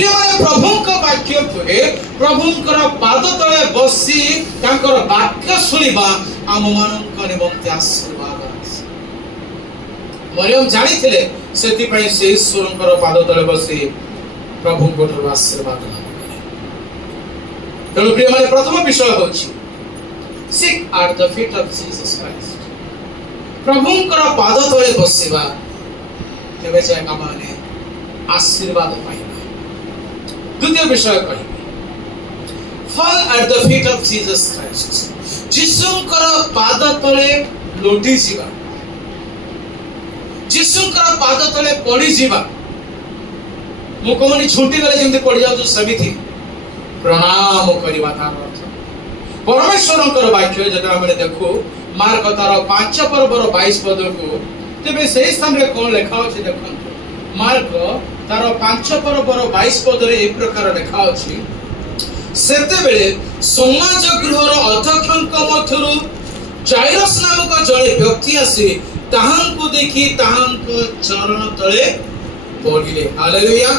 प्रिय प्रभु वाक्य कहे प्रभुंकर पाद तले बसी वाक्य शुणा आम मान निमंते आशीर्वाद मरियम जानी से ईश्वर पाद तले बसी प्रभु आशीर्वाद तेणु प्रिय माने प्रथम विषय होची sit at the feet of Jesus Christ प्रभुंकर पाद तले बसिबा तेबे जे माने आशीर्वाद पाइबा। द्वितीय विषय कहि fall at the feet of Jesus Christ जीसुंकर पाद तले लोटी जीवा जीसुंकर पाद तले पड़ी जीवा मु कहनी झुंटी गले जेमति पड़ी जाउ समिति प्रणाम करवा तार अर्थ परमेश्वरंकर वाक्य जेटा हमने देखो मार्क तार 5 पर्वर 22 पद को तेबे सेही स्थान रे कोन लेखा अछि देखंतु मार्क तार 5 पर्वर 22 पद रे एक प्रकार लेखा अछि सेते बेले समाज गृहर अध्यक्षक मथुरु जाइरस नामक जड़े व्यक्ति आसी ताहांको देखि ताहांको चरण तले पड़िले। हालेलुया।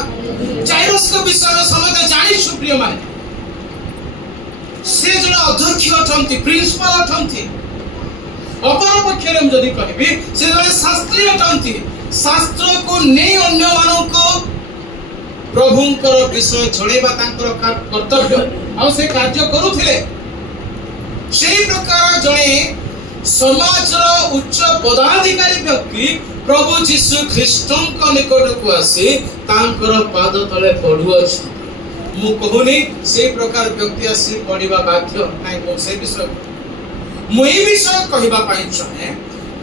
जाइरस को विषय में समझ जानि सुप्रिय माने से जन अध्यक्ष अछंती प्रिंसिपल अछंती अपर पक्षरे हम जदी कहबी से जन शास्त्री अछंती शास्त्र को नै अन्य मानव को प्रभुंकर विषय छड़ेबा तांकर कर्तव्य आ से कार्य करूथिले सेही प्रकार जने समाजर उच्च पदाधिकारी व्यक्ति प्रभु जीशु ख्रीष्टंक निकट को आसी तांकर पाद तले पड़ुअछ मु कहूनी से प्रकार व्यक्ति आसी पड़िबा बाध्य नै मु से विषय मु ए विषय कहबा पई चाहे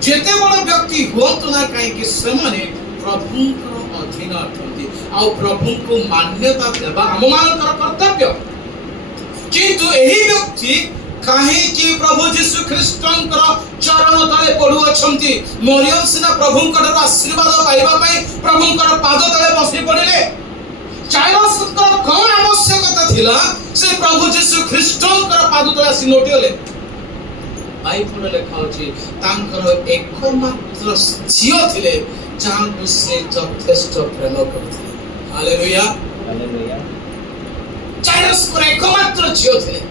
जेते बड़ व्यक्ति होत ना काई कि समाने प्रभुंकर अधीन अथंती आ प्रभु को मान्यता देबा हम मानकर कर्तव्य किंतु एही व्यक्ति काहे कि प्रभु जीशु ख्रीष्टंकर चरण तले पड़ु अछंती मरियम सिना प्रभुंकर आशीर्वाद पाइबा पई प्रभुंकर पाद तले बसी पड़िले जाइरसकर कोन आवश्यकता थिला से प्रभु जीशु ख्रीष्टंकर पाद तले आसी नोटिले बाइबल लेखा अछि तांकर एकमात्र झियो थिले जाहां से यथेष्ट प्रेम करथिले। Hallelujah hallelujah. जाइरसकर एकमात्र झियो थिले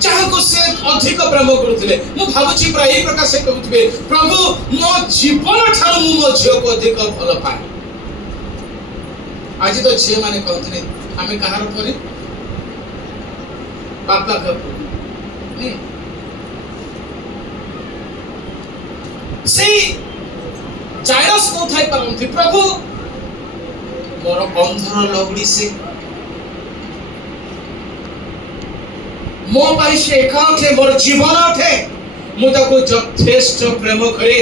जहाँ को से अधिक प्रेम करुथिले मु भाबुची प्राय एही प्रकार से कहउथिबे प्रभु मो जीवन ठारू मु मो झियो को अधिक भल पाए। आज तो झियो माने कहउथिले आमे कहार परे बापा का नहीं से जाइरस को थाई परंती प्रभु मोर अंधर लवड़ी से मो पाई से एकाउंटे मोर जीवन उठे मु ताको यथेष्ट प्रेम करे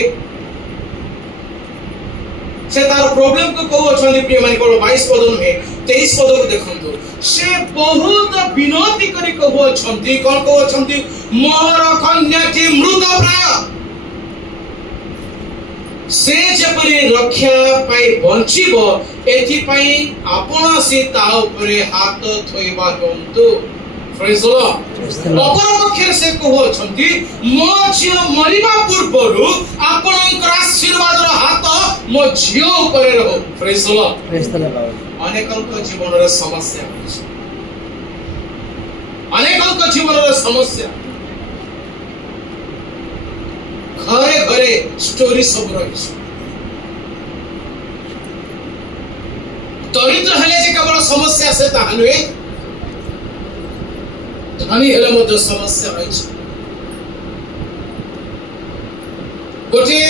से तार प्रॉब्लम को कहू अछनी प्रिय माने को 22 पद नुहे 23 पद को देखंतु से बहुत विनती करी कहू अछंती कोन कहू अछंती मोर कन्या की मृत प्राय से जेपरि रक्षा पाई बंचिबो एथि पाई आपण से ता ऊपर हाथ थोइबा होंतु प्रेज द लॉर्ड। अपर पक्षरे से कहू अछंती मो झियो मरिबा पूर्वरु आपणकर आशीर्वाद रो हाथ मो झियो ऊपर रहो। Praise the Lord praise the Lord. अनेकक जीवन रे समस्या अछि अनेकक जीवन रे समस्या घरे घरे स्टोरी सब रही दरिद्र हेले जे केवल समस्या से ताहा नुहे धनी हेले मध्य समस्या रही गोटे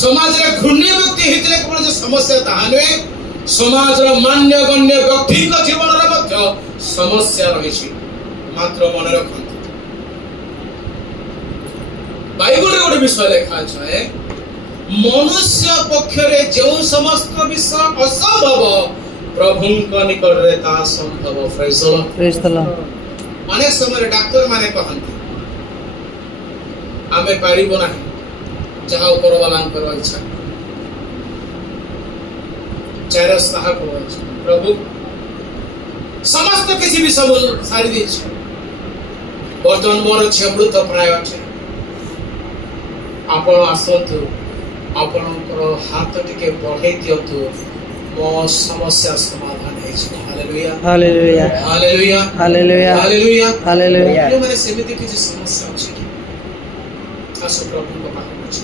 समाज रे घृण्य व्यक्ति हितले केवल जे समस्या ताहा नुहे समाज रो मान्य गण्य व्यक्ति को जीवन रे मध्य समस्या रही मात्र मन रखंतु बाइबल रे गोटे विषय लिखा है मनुष्य पक्षरे जो समस्त विषय असंभव प्रभुंक निकट रे ता संभव। Praise the Lord. अनेक समय डॉक्टर माने कहंती आमे पारिबो नाही जहा ऊपर वाला करवा इच्छा जाइरस ताहा को प्रभु समस्त किसी भी सब सारी दी वर्तमान मोर छमृत प्राय अछि आपण आसतु आपणकर हाथ टिके बढ़ाई दियंतु मो समस्या समाधान है hallelujah hallelujah hallelujah hallelujah hallelujah hallelujah ये माने सेमिति किछि समस्या अछि कि आसो प्रभु को पाखु अछि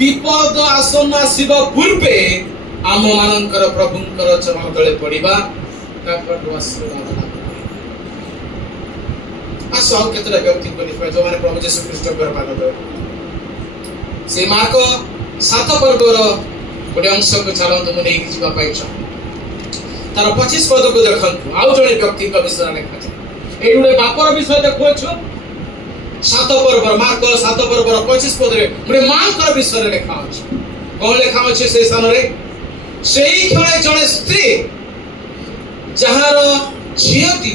विपद आसन आसीब पूर्वे आम मानकर प्रभुंकर चरण तले पड़िबा तापर आशीर्वाद लाभ करिबा आसो केतरा व्यक्ति को देखबा जो माने प्रभु यीशु ख्रीष्ट कर पालन से मार्क 7 पर्वर गोटे अंश को चलत मु नहीं जीवा पाइछ तार 25 पद को देखंतु आउ जने व्यक्ति का विषय लिखा छै ए गुडे बापर विषय देखो छ 7 पर्वर मार्क 7 पर्वर 25 पद रे गुडे मांकर विषय लिखा छै कोन लिखा छै से स्थान रे सेही खणे जने स्त्री जहार झियती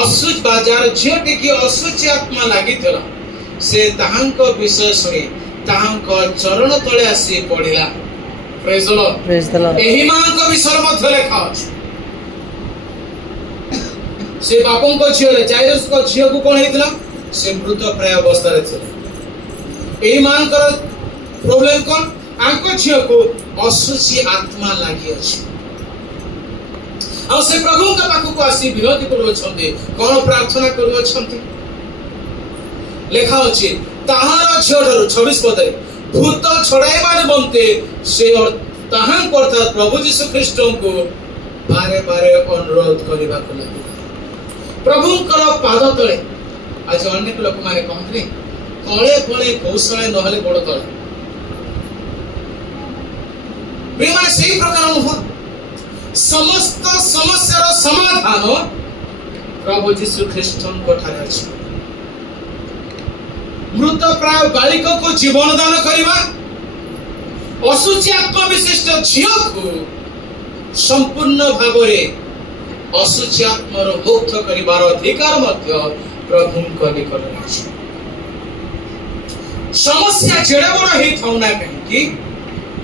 असुच बाजार झियटी की असुच आत्मा लागि थला से ताहांक विषय सुनी ताहांक चरण तळे आसी पडिला प्रेज द लॉर्ड एही मांक विषय मध्य लेखा अछि से बापन को झियो रे जायरस को झियो को कोन हेतला से मृत प्राय अवस्था रे थले एही मांकर प्रॉब्लम कोन आंको झियो को असुची आत्मा लागि अछि आ से प्रभु का पाखु को आसी विनती करू छथि कोन प्रार्थना करू छथि लेखा अछि ताहार झियोठारु 26 पदे भूत छड़ाइबा निमंते से ताहां करता प्रभु यीशु ख्रीष्ट को बारे बारे अनुरोध करबा को लागिला प्रभु कर पाद तळे आज अनेक लोक माने कहथि कळे कळे कौशल नहले बड़ तळे प्रेम से प्रकार अनुभव समस्त समस्यार समाधान प्रभु यीशु ख्रीष्ट को ठारे अछि मृत प्राय बालिक को जीवन दान करवा असुची आत्मा विशिष्ट झियो को संपूर्ण भाव में असुची आत्मा मुक्त करिवार अधिकार मध्य प्रभु को निकट अछि समस्या जेड़े बड़ हे थाउना कहि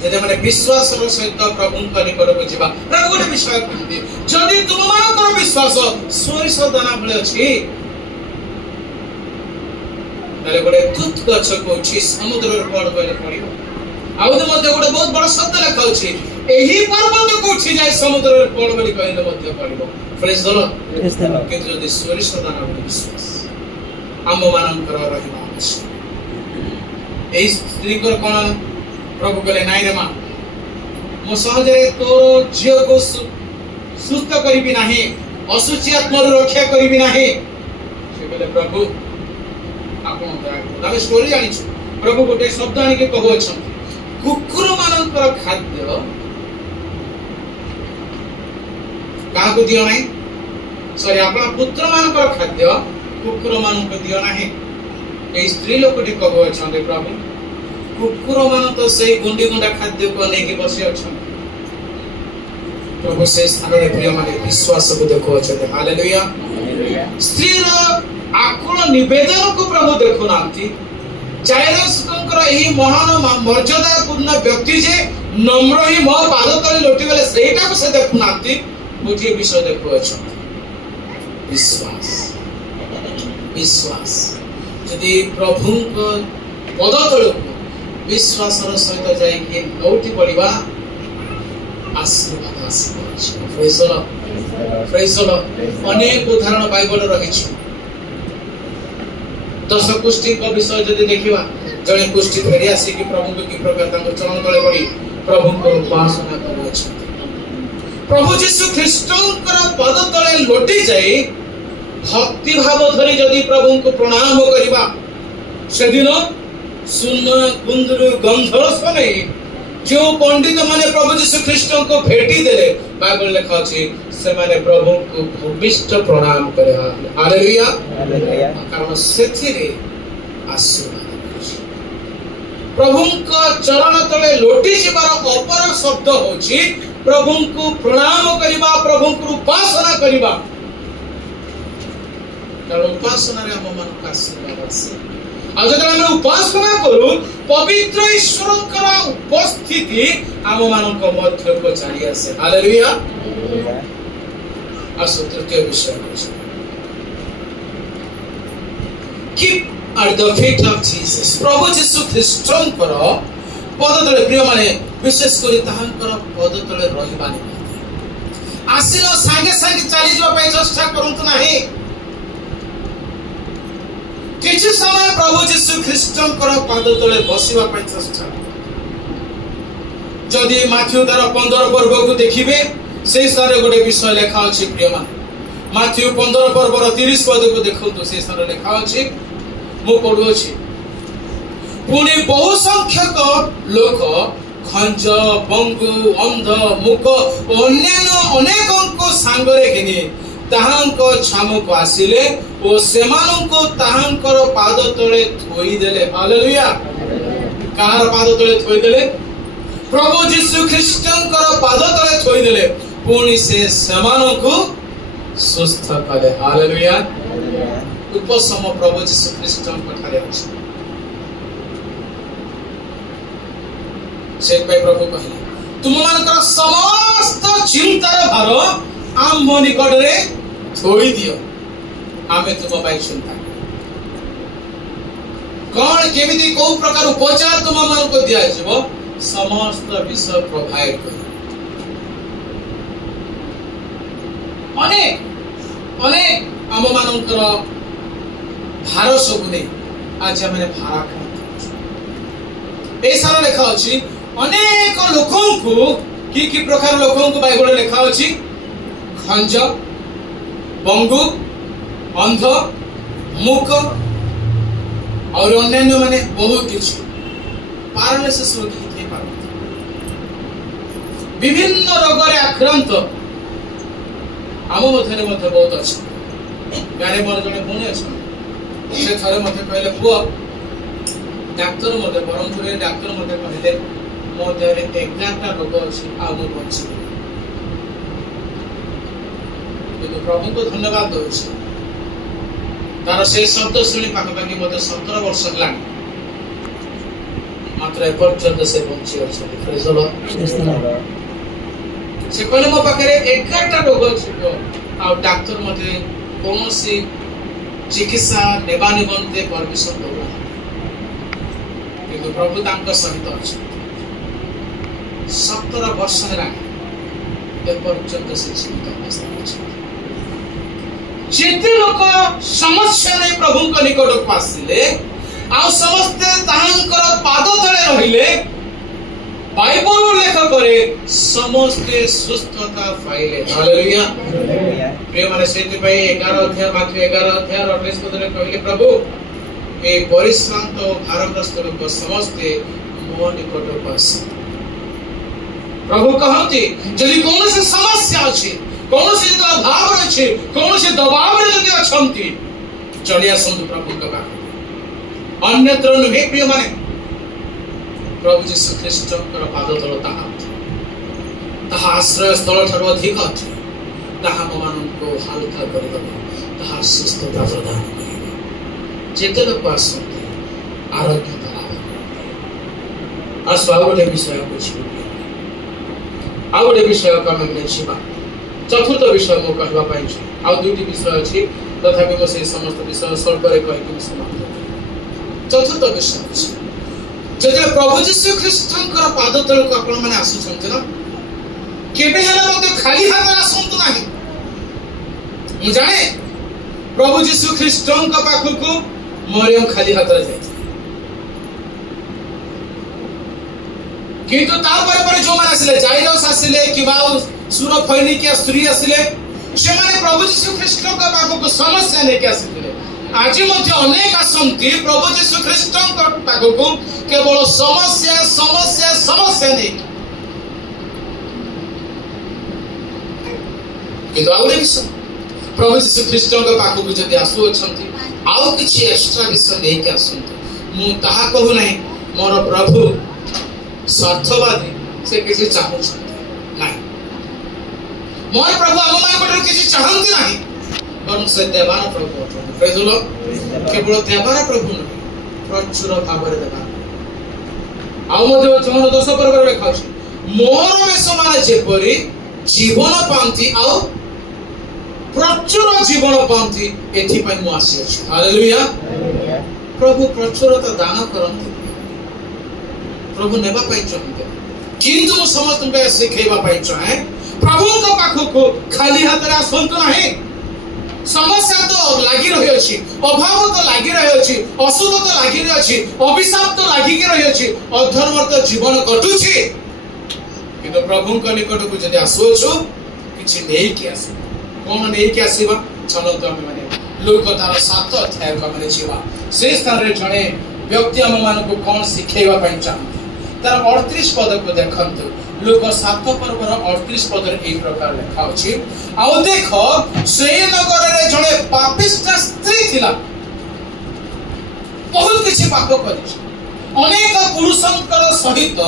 जदि माने विश्वास सहित प्रभु को निकट को जीवा प्रभु गोटे विषय कहते जदि तुम मानकर विश्वास सोरिष दाना भले अछि ताले गोटे तुत गछ को छि समुद्र रे पड़ गले पड़िबो आउ मध्य गोटे बहुत बड़ शब्द लेखा अछि एही पर्वत को छि जाय समुद्र रे पड़ बली कहले मध्य पड़िबो प्रेज द लॉर्ड के जदि सोरिष दाना भले विश्वास आम मानकर रहिबा आवश्यक एही स्त्री को कोन प्रभु कहले नाइ रे मां मो सहज रे तोर झियो को सुस्त करिबि नाही असुची आत्मा रक्षा करिबि नाही से कहले प्रभु आपण तामे स्टोरी जानि छु प्रभु गोटे शब्द आनि के कहू छ कुकुर मानकर खाद्य का को दियो नाही सॉरी आपण पुत्र मानकर खाद्य कुकुर मानकर दियो नाही ए स्त्री लोकटी कहू छ प्रभु कुकुर मान तो से गुंडी गुंडा खाद्य को लेके बसी अछन प्रभु से स्थान रे प्रिय माने विश्वास को देखो अछन हालेलुया स्त्री रो आकुल निवेदन को प्रभु देखो नांती जायरस कोकर एही महान मर्यादा पूर्ण व्यक्ति जे नम्र ही मो पाद तले लोटी गले सेटा को से देखो नांती मुझे विषय देखो अछन विश्वास विश्वास यदि प्रभु को पद तले विश्वास सहित जाइए लौटी पड़िबा आशीर्वाद आशीर्वाद प्रेज द लॉर्ड अनेक उदाहरण बाइबल रहिछ 10 कुष्ठी को विषय यदि देखिबा जने कुष्ठी फेरी आसी कि प्रभु को की प्रकार तांको चरण तळे पड़ी प्रभु को उपासना करू अछि प्रभु यीशु ख्रीष्टंकर पद तळे लोटी जाई भक्ति भाव धरि यदि प्रभु को प्रणाम करिबा सेदिन सुन्न कुंदरू गंधरस नहीं जो पंडित माने प्रभु यीशु ख्रीष्ट को भेटी देले बाइबल लिखा अछि से माने प्रभु को भूमिष्ठ प्रणाम करे हालेलुया हालेलुया कारण सेथिरे आशीर्वाद प्रभु को चरण तले लोटी जिबार अपर शब्द होछि प्रभु को प्रणाम करिबा प्रभु को उपासना करिबा कारण उपासना रे हम मन का आशीर्वाद आसे आज जब हम उपासना करू पवित्र ईश्वरकर उपस्थिति आम मानक मध्य को चली आसे हालेलुया आसो तृतीय विषय keep at the feet of Jesus प्रभु यीशु ख्रीष्टंकर पद तले प्रिय माने विशेष करी ताहांकर पद तले रहिबानी आसिलो संगे संगे चली जवा पे चेष्टा करंतु नाही किछि समय प्रभु यीशु ख्रीष्टंकर पद तले बसिबा पे चेष्टा जदि माथ्यू 15 पर्व को देखिबे से सारे गोटे विषय लेखा अछि प्रिय मान माथ्यू 15 पर्वर 30 पद को देखंतु से सारे लेखा अछि मु पढु अछि पुणी बहु संख्यक लोक खंज बंगु अंध मुक अन्यान्य अनेक सांगरे घिनी ताहांको छामको आसिले ओ सेमानंको ताहांकर पाद तळे थोई देले हालेलुया कार पाद तळे थोई देले प्रभु यीशु ख्रीष्टंकर पाद तळे थोई देले पुणी से सेमानंको सुस्थ कले हालेलुया उपसम प्रभु यीशु ख्रीष्टंकर ठारे अछि से प्रभु कहले तुम मानकर समस्त चिंतार भार आम निकट रे थोई दियो आमे तुम पाई चिंता कौन केमिति को प्रकार उपचार तुम मान को दिया जीवो समस्त विषय प्रोवाइड कर अनेक आम मानकर भार सब ने आज हमने भारा ए सारा लेखा अछि अनेक लोकों को की प्रकार लोकों को बाइबल लेखा अछि खंज बंगु अंध मुक और अन्य माने बहुत किछ पैरालिसिस रोगी थे पार विभिन्न रोग रे आक्रांत आम मधे बहुत अछि गारे मोर जने भूनी अछि से थरे मते कहले पुआ डाक्टर मते बरमपुर डाक्टर मते कहले मो देहरे 11टा रोग अछि आ मो बछि किंतु प्रभु को धन्यवाद दोछि तार से शब्द सुनी पाखपाखि मते 17 वर्ष लागला मात्र ए पर्यंत से बंची अछि प्रेज द लॉर्ड से कहले मो पाखरे 11टा रोग अछि आ डाक्टर मते कोनोसी चिकित्सा नेबा निबंते परमिशन दो किंतु प्रभु तांका सहित अछि 17 वर्ष लागला ए पर्यंत से जीवित अवस्था अछि जेते लोक समस्या नै प्रभु को निकट को आसिले आ समस्ते ताहांकर पाद तळे रहिले बाइबल लेख करे समस्ते सुस्थता पाइले हालेलुया प्रिय माने सेति पई 11 अध्याय मात्र 11 अध्याय 28 पद रे कहले प्रभु ए परिश्रांत भारग्रस्त लोक समस्ते मो निकट को आसी प्रभु कहती जदि कौन से समस्या अछि कौन से अभाव अछि कौन से दबाव रे जदि अछंती चलिया संत प्रभु का बात अन्यत्र नुहे प्रिय माने प्रभु यीशु ख्रीष्ट कर पाद तल ताहा आश्रय स्थल ठारो अधिक अछि ताहा मन को हल्का कर दबो ताहा सुस्थता प्रदान करिबो जेते लोक आसंती आरोग्य लाभ आस्वागोटे विषय बुझिबो आ गोटे विषय को हम देखिबा चतुर्थ विषय मो कहबा पाइ छी आ दुटी विषय अछि तथापि मो से समस्त विषय स्वल्प रे कहि कि समाप्त चतुर्थ विषय अछि जदि प्रभु यीशु ख्रीष्टंकर पाद तल को आपण माने आसु छथि न केबे हेला मते खाली हाथ आसंतु नाही मु जाने प्रभु यीशु ख्रीष्टंक पाखकु मरियम खाली हाथ रे जाय किंतु तापर पर जो माने आसिले जाइरस आसिले किबा सुर फैनिकिया स्त्री आसिले से माने प्रभु यीशु ख्रीष्टंक पाखकु समस्या ने के आसिले आज मध्य अनेक आसंती प्रभु यीशु ख्रीष्टंक पाखकु केवल समस्या समस्या समस्या नहीं किंतु आउरे विषय प्रभु यीशु ख्रीष्टंक पाखकु जदि आसु अछंती आउ किछि एक्स्ट्रा विषय नै के आसंती मु ताहा कहू नै मोर प्रभु स्वार्थवादी से किसी चाहू नहीं मोर प्रभु हम मान को किसी चाहंती नहीं पर से देवार प्रभु प्रेज द लॉर्ड केवल देवार प्रभु नहीं प्रचुर भाव रे देवा आ मते चमन 10 पर लेखा अछि मोर बेसमान जेपरि जीवन पांती आ प्रचुर जीवन पांती एथि पय मु आसी अछि हालेलुया प्रभु प्रचुरता दान करंती प्रभु नेबा पाई चाहते किंतु समस्त शिखेबा चाहे प्रभु पाखक खाली हाथ में आसतु ना। समस्या तो लगी रही अच्छी, अभाव तो लगी रही अच्छी, असुख तो लगी रही अच्छी, अभिशाप तो लगी रही अच्छी, अधर्म तो जीवन कटुची, किंतु प्रभु निकट को जब आसुछु किछि नहीं कि आस कौन नहीं कि आसीबा चलत हम माने लोक कथार 7 अध्याय को माने जीवा से स्थान रे जणे व्यक्ति हम मान को कौन सिखेबा पई चाहते तार 38 पद को देखंतु। लोक 7 पर्वर 38 पद रे ए प्रकार लिखा अछि। आउ देखो से नगर रे जणे पापिष्ट स्त्री थिला, बहुत किछि पाप करि, अनेक पुरुषंकर सहित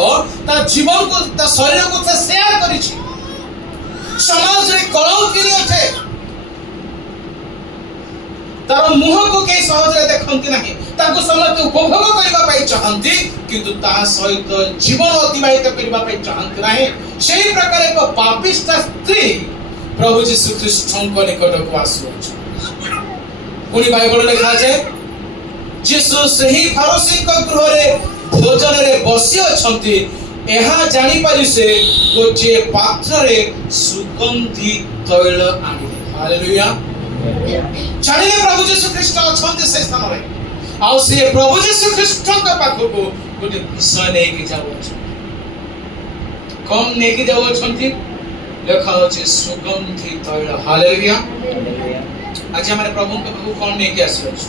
ता जीवन को ता शरीर को से शेयर करिछि, समाज रे कलंकिनी अथे, तार मुह को के सहज रे देखंती नाही, ताको समस्त उपभोग करबा पई चाहंती, किंतु ता सहित जीवन अतिबाहित करबा पई चाहंती नाही। सेही प्रकार एक पापिष्ट स्त्री प्रभु यीशु ख्रीष्टଙ୍କ निकट को आसुछि। पुनी बाइबल लिखा जाय यीशु सही फरीसी को गृह रे भोजन रे बसी अछंती, एहा जानि पारि से गोचे पात्र रे सुगंधी तैल आनिले। हालेलुया। जानिले प्रभु यीशु ख्रीष्ट अछंती से स्थान रे, आ से प्रभु यीशु ख्रीष्टଙ୍କ पाखको गोटे विषय नै कि जाउ अछि। कौन नै कि जाउ अछंती लेखा अछि सुगंधी तैल। हालेलुया। आज हमारे प्रभु के पाखको कौन नै कि आसी अछि।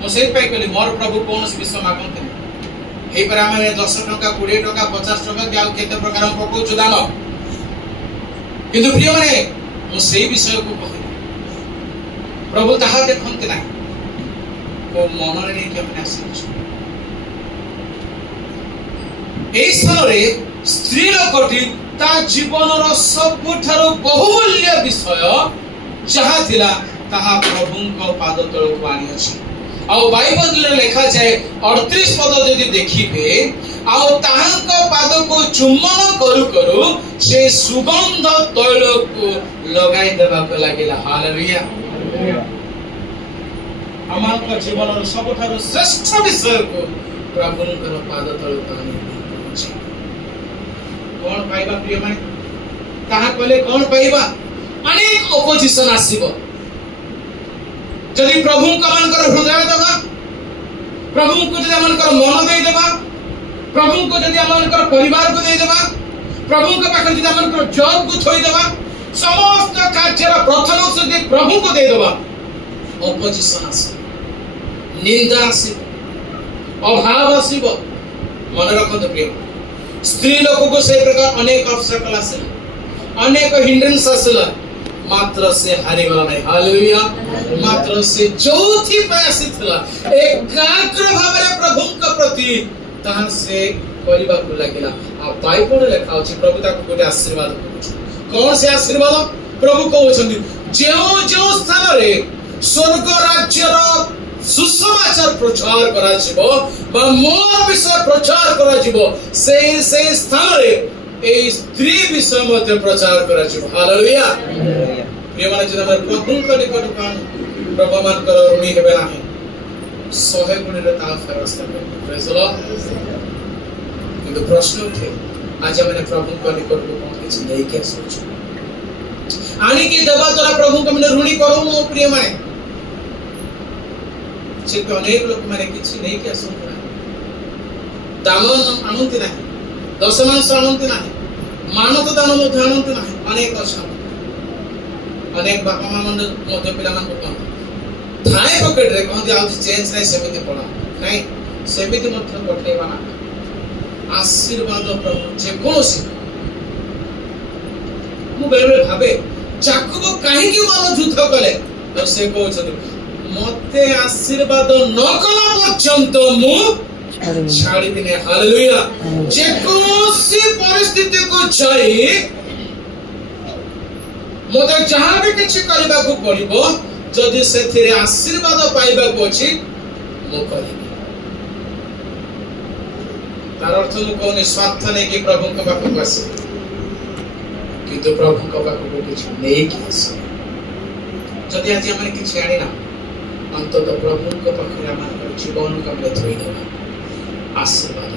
मो से पाई कहली मोर प्रभु कौन विषय मागंते एई पर आमे 10 टका 20 टका 50 टका के आ केते प्रकार हम पकौ दान, किंतु प्रिय माने मो सेही विषय को कहली प्रभु ताहा देखंते ना को मन रे नै के माने आसी अछि। एई स्थान रे स्त्री लोकटी ता जीवन रो सबठारो बहुमूल्य विषय जहा थिला ताहा प्रभु को पाद तळ को आनी अछि। आउ बाइबल रे लिखा जाए 38 पद यदि देखिबे, आउ ताहांक पाद को चुम्बन करू करू से सुगंध तैल को लगाई देबा को लागिला। हालेलुया। अमान का जीवन रो सबठारो श्रेष्ठ विषय को प्रभु को पाद तळ को आनी अछि। कोन पाइबा प्रिय माने ताहा कहले कोन पाइबा, अनेक अपोजिशन आसीबो। जदि प्रभु का मनकर हृदय देबा, प्रभु को जदि मनकर मन दे देबा, प्रभु को जदि मनकर परिवार को दे देबा, प्रभु के पाखर जदि मनकर जॉब को छोई देबा, समस्त कार्यर प्रथम से जदि प्रभु को दे देबा, अपोजिशन आसी, निंदा आसी, अभाव आसीबो। मन रखंत प्रिय स्त्री लोक को से प्रकार अनेक ऑब्स्टेकल आसे, अनेक हिंड्रेंस आसला, मात्र से हारि गला नहीं। हालेलुया। मात्र से चौथी प्रयास थिला एकाग्र भाव रे प्रभु का प्रति ताहा से करिबा को लागिला। आ बाइबल लिखा अछि प्रभु ताको गोटे आशीर्वाद करछ। कोन से आशीर्वाद प्रभु कहउछन्ती, जेओ जेओ स्थान रे स्वर्ग राज्य रो सुसमाचार प्रचार करा जिवो बा मोर विषय प्रचार करा जिवो, से स्थान रे ए स्त्री विषय मध्य प्रचार करा जिवो। हालेलुया। प्रिय माने जे हमर प्रभु को निकट कान प्रभु मान कर ऋणी हेबे नाही, 100 गुण रे ता फेरस्त करबे। Praise the Lord. किंतु प्रश्न उठे आज हमने प्रभु को निकट को कोन किछ नै के सोचो आनी के दबा तोरा प्रभु को हमने ऋणी करू नो। प्रिय माने से अनेक लोक माने किछ नै के सोचो दान आनंद नाही, दशमांश आनंद नाही, मानव दान मध्य आनंद नाही। अनेक अच्छा अनेक बापा मां मध्य पिला मान को थाए पॉकेट रे कहंती आ चेंज नै सेमिति पड़ा नै सेमिति मध्य पठेबा ना। आशीर्वाद प्रभु जे कोसी मु बेले भाबे याकूब काहे कि मन युद्ध कले तो से कहउछथि मते आशीर्वाद न कला पर्यंत मु छाड़ी दिने। हालेलुया। जे कोसी परिस्थिति को जाई मते जहां भी किछ करबा को पड़िबो, जदि सेथिरे आशीर्वाद पाइबा को अछि मु करिबि। तार अर्थ मु कोने स्वार्थ नै कि प्रभु के पाख को आसी, किंतु प्रभु के पाख को किछ नै कि आसी। जदि आज हमने किछ आनी ना, अंततः प्रभु के पाख रे हमर जीवन को थोई देबा आशीर्वाद।